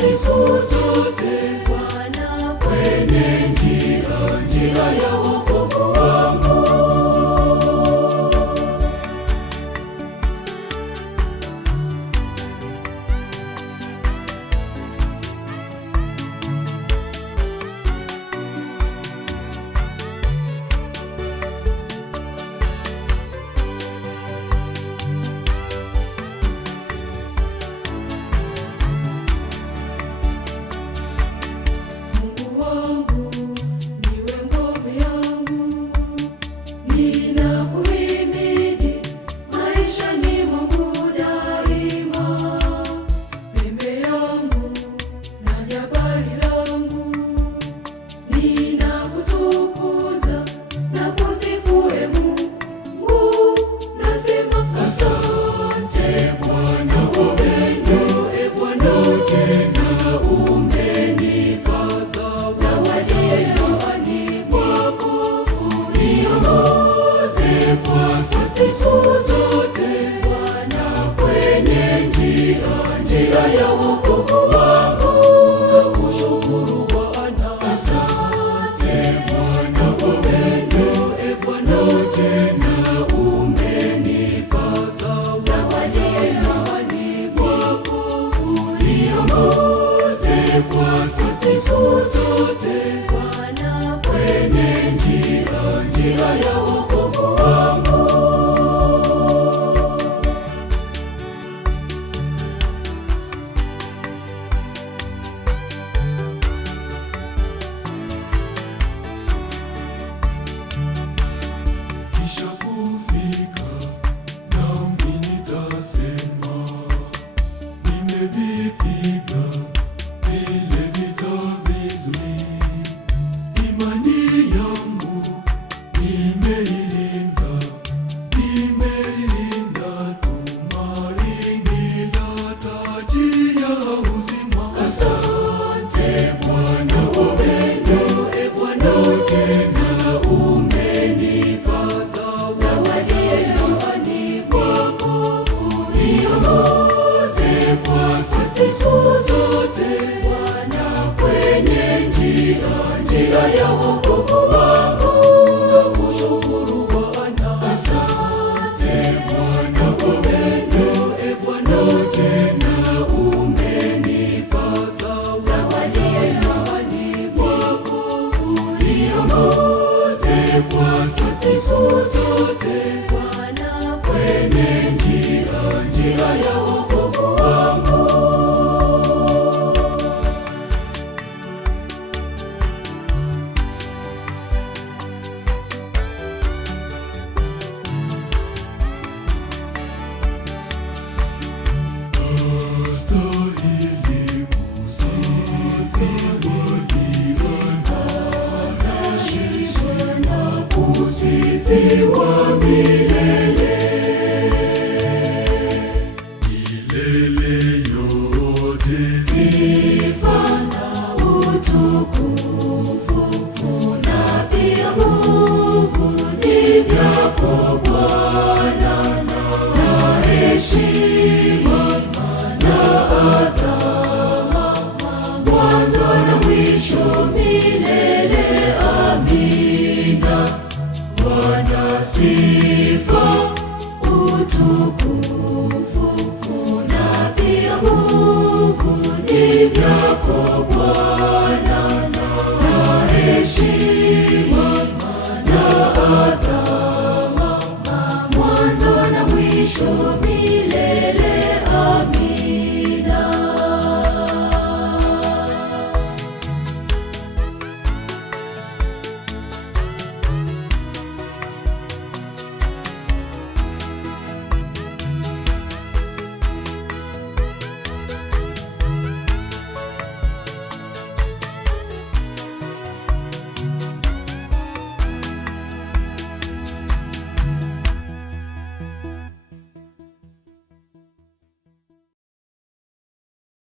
siku zote Bwana, kwenye njia ya wokovu wangu. Asante Bwana kwa upendo, Bwana tena umenipa zawadi yani kwako, uniongoze kwa siku zote Bwana, kwenye njia ya wokovu wangu. Kushukuru Bwana, asante Bwana kwa upendo, Bwana tena kwa siku zote Bwana, kwenye njia ya wokovu wangu. Kisha kufika nami nitasema, nimevipiga vile vita vizuri, imani yangu nimeilinda, tumaini la taji ya uzima. Asante Bwana kwa upendo, Bwana tena umenipa zawadi yani kwako, uniongoze kwa siku zote Bwana, kwenye njia ya wokovu wangu. Kushukuru Bwana, asante Bwana kwa upendo, Bwana tena umenipa zawadi yani kwako, uniongoze kwa siku zote Bwana, kwenye njia ya wokovu wangu. Kusifiwa milele, milele yote, sifa na utukufu na pia nguvu ni vyako Bwana, na heshima na adhama, mwanzo na mwisho milele. Amina. Bwana, sifa, utukufu na pia nguvu ni vyako Bwana, na heshima na adhama, mwanzo na mwisho.